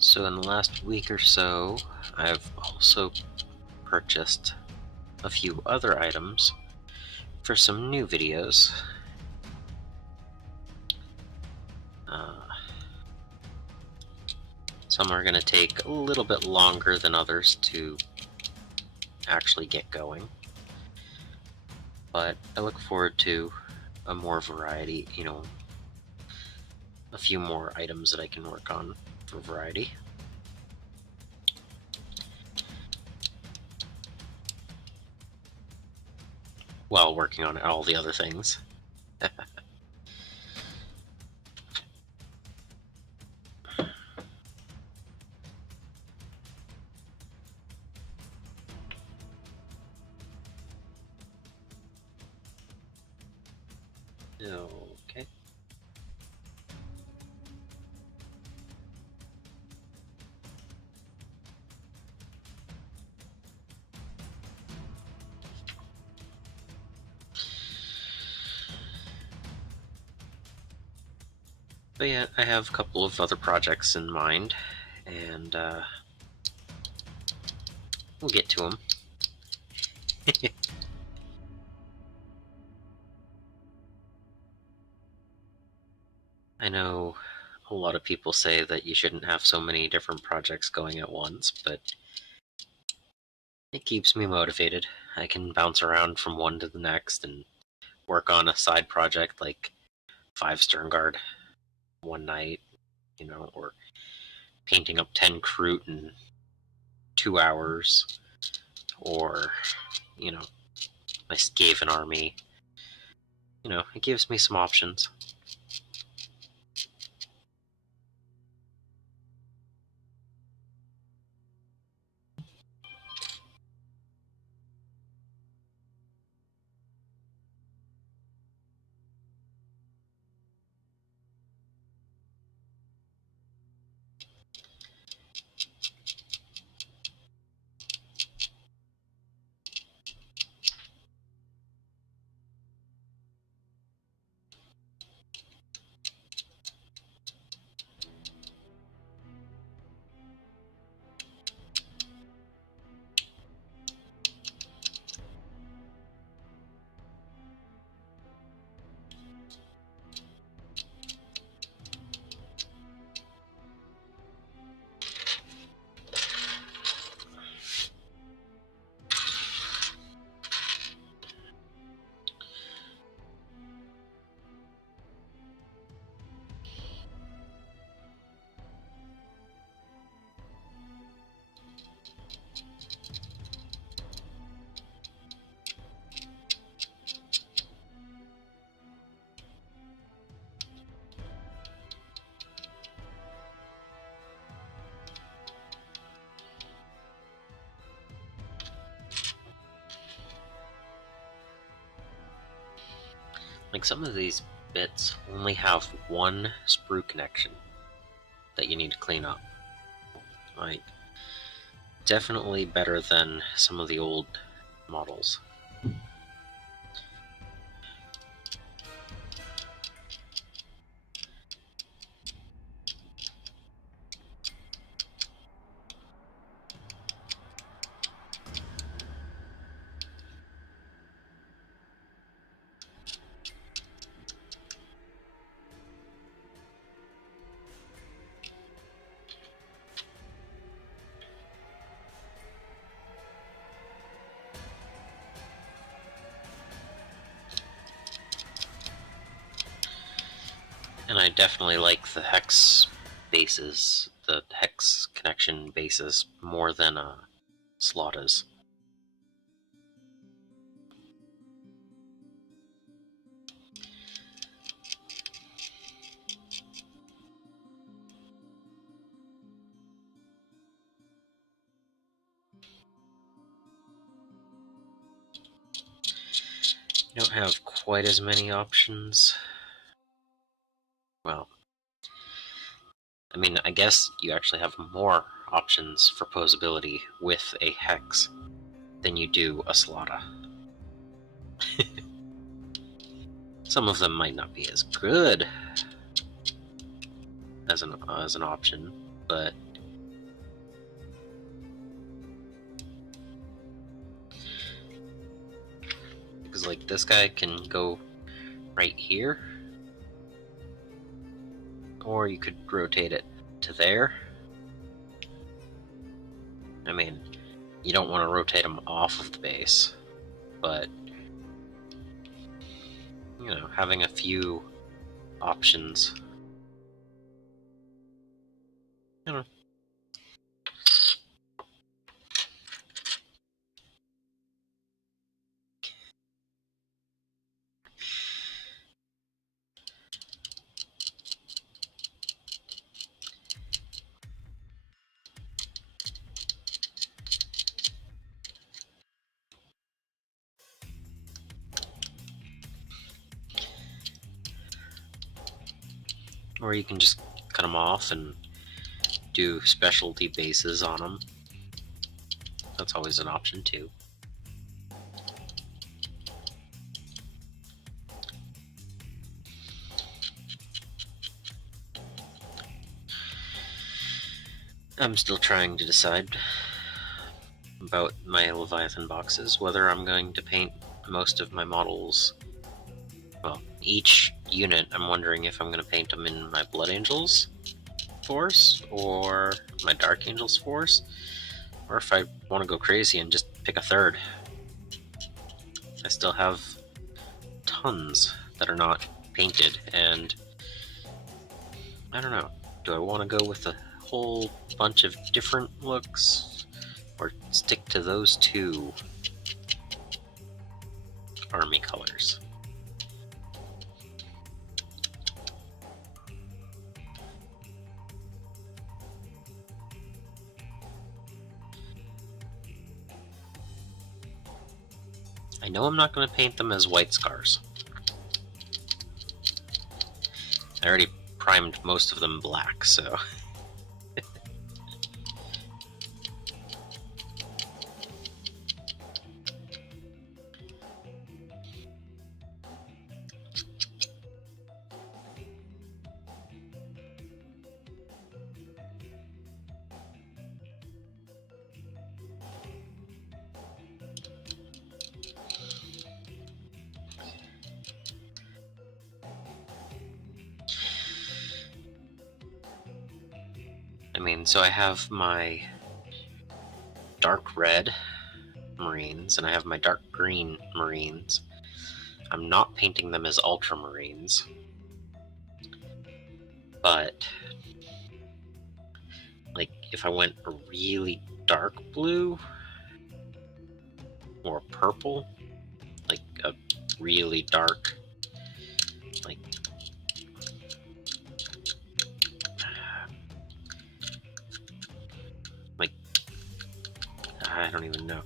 So in the last week or so, I've also purchased a few other items for some new videos. Some are going to take a little bit longer than others to actually get going. But I look forward to a more variety, you know, a few more items that I can work on for variety. While working on all the other things. Okay. But yeah, I have a couple of other projects in mind, and we'll get to them. I know a lot of people say that you shouldn't have so many different projects going at once, but it keeps me motivated. I can bounce around from one to the next and work on a side project like 5 Sternguard one night, or painting up 10 Kroot in 2 hours, or, my Skaven army. It gives me some options. Like, some of these bits only have one sprue connection that you need to clean up. Like, definitely better than some of the old models. And I definitely like the hex bases, the hex connection bases, more than Slaughter's. You don't have quite as many options. Well, I mean, I guess you actually have more options for posability with a hex than you do a Slaughter. Some of them might not be as good as an option, but because, like, this guy can go right here, or you could rotate it to there. I mean, you don't want to rotate them off of the base, but having a few options. I don't know. Or you can just cut them off and do specialty bases on them. That's always an option too. I'm still trying to decide about my Leviathan boxes, whether I'm going to paint most of my models. Well, each unit, I'm wondering if I'm going to paint them in my Blood Angels force or my Dark Angels force, or if I want to go crazy and just pick a third. I still have tons that are not painted, and I don't know. Do I want to go with a whole bunch of different looks, or stick to those two army colors? I know I'm not going to paint them as white scars. I already primed most of them black, so... I mean, so I have my dark red Marines, and I have my dark green Marines. I'm not painting them as Ultramarines, but like if I went a really dark blue or purple, like a really dark, like I don't even know,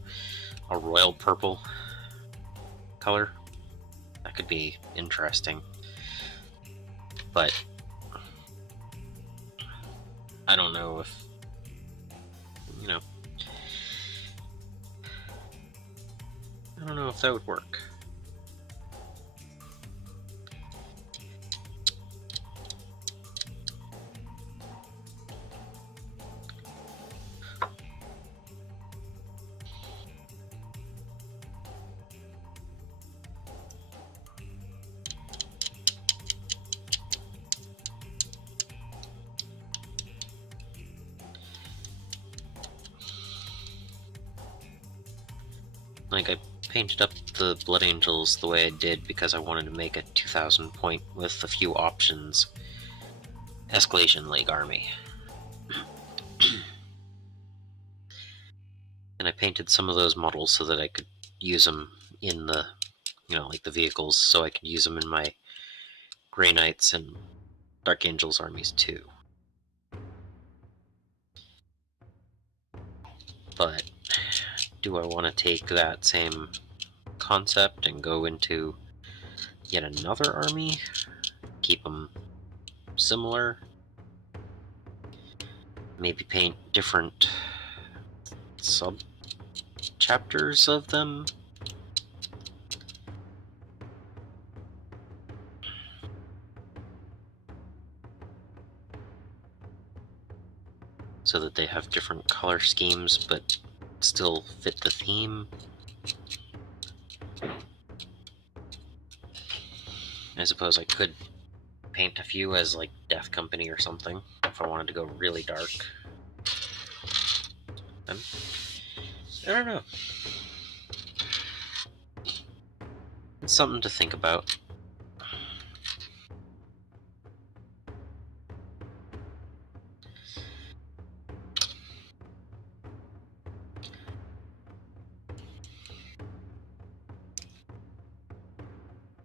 a royal purple color, that could be interesting. But I don't know if, you know, I don't know if that would work. Like, I painted up the Blood Angels the way I did because I wanted to make a 2000 point with a few options Escalation League army. And I painted some of those models so that I could use them in the, you know, like the vehicles, so I could use them in my Grey Knights and Dark Angels armies too. But do I want to take that same concept and go into yet another army? Keep them similar? Maybe paint different sub-chapters of them? So that they have different color schemes but still fit the theme. I suppose I could paint a few as like Death Company or something if I wanted to go really dark. I don't know. It's something to think about.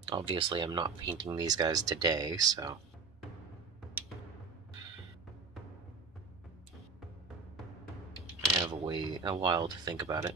Obviously, I'm not painting these guys today, so... I have a while to think about it.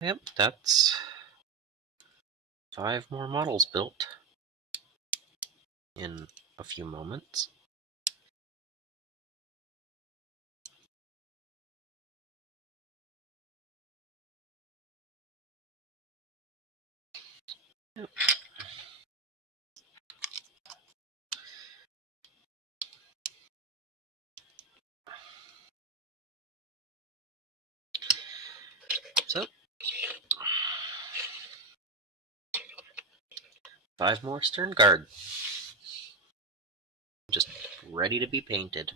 Yep, that's 5 more models built in a few moments. Yep. So, 5 more stern guard. Just ready to be painted.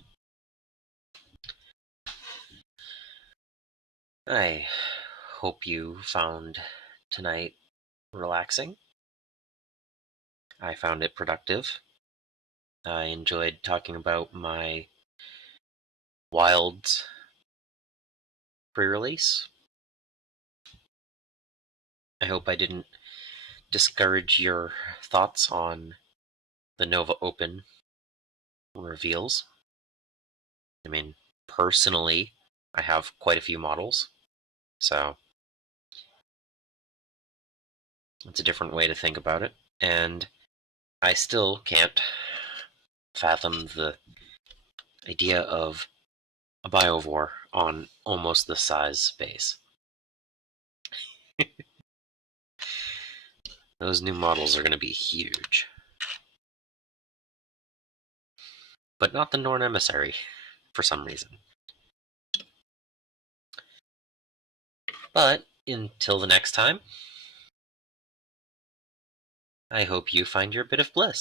I hope you found tonight relaxing. I found it productive. I enjoyed talking about my Wilds pre-release. I hope I didn't discourage your thoughts on the Nova Open reveals. I mean, personally, I have quite a few models, so it's a different way to think about it. And I still can't fathom the idea of a biovore on almost the size base. Those new models are going to be huge. But not the Norn Emissary, for some reason. But until the next time, I hope you find your bit of bliss.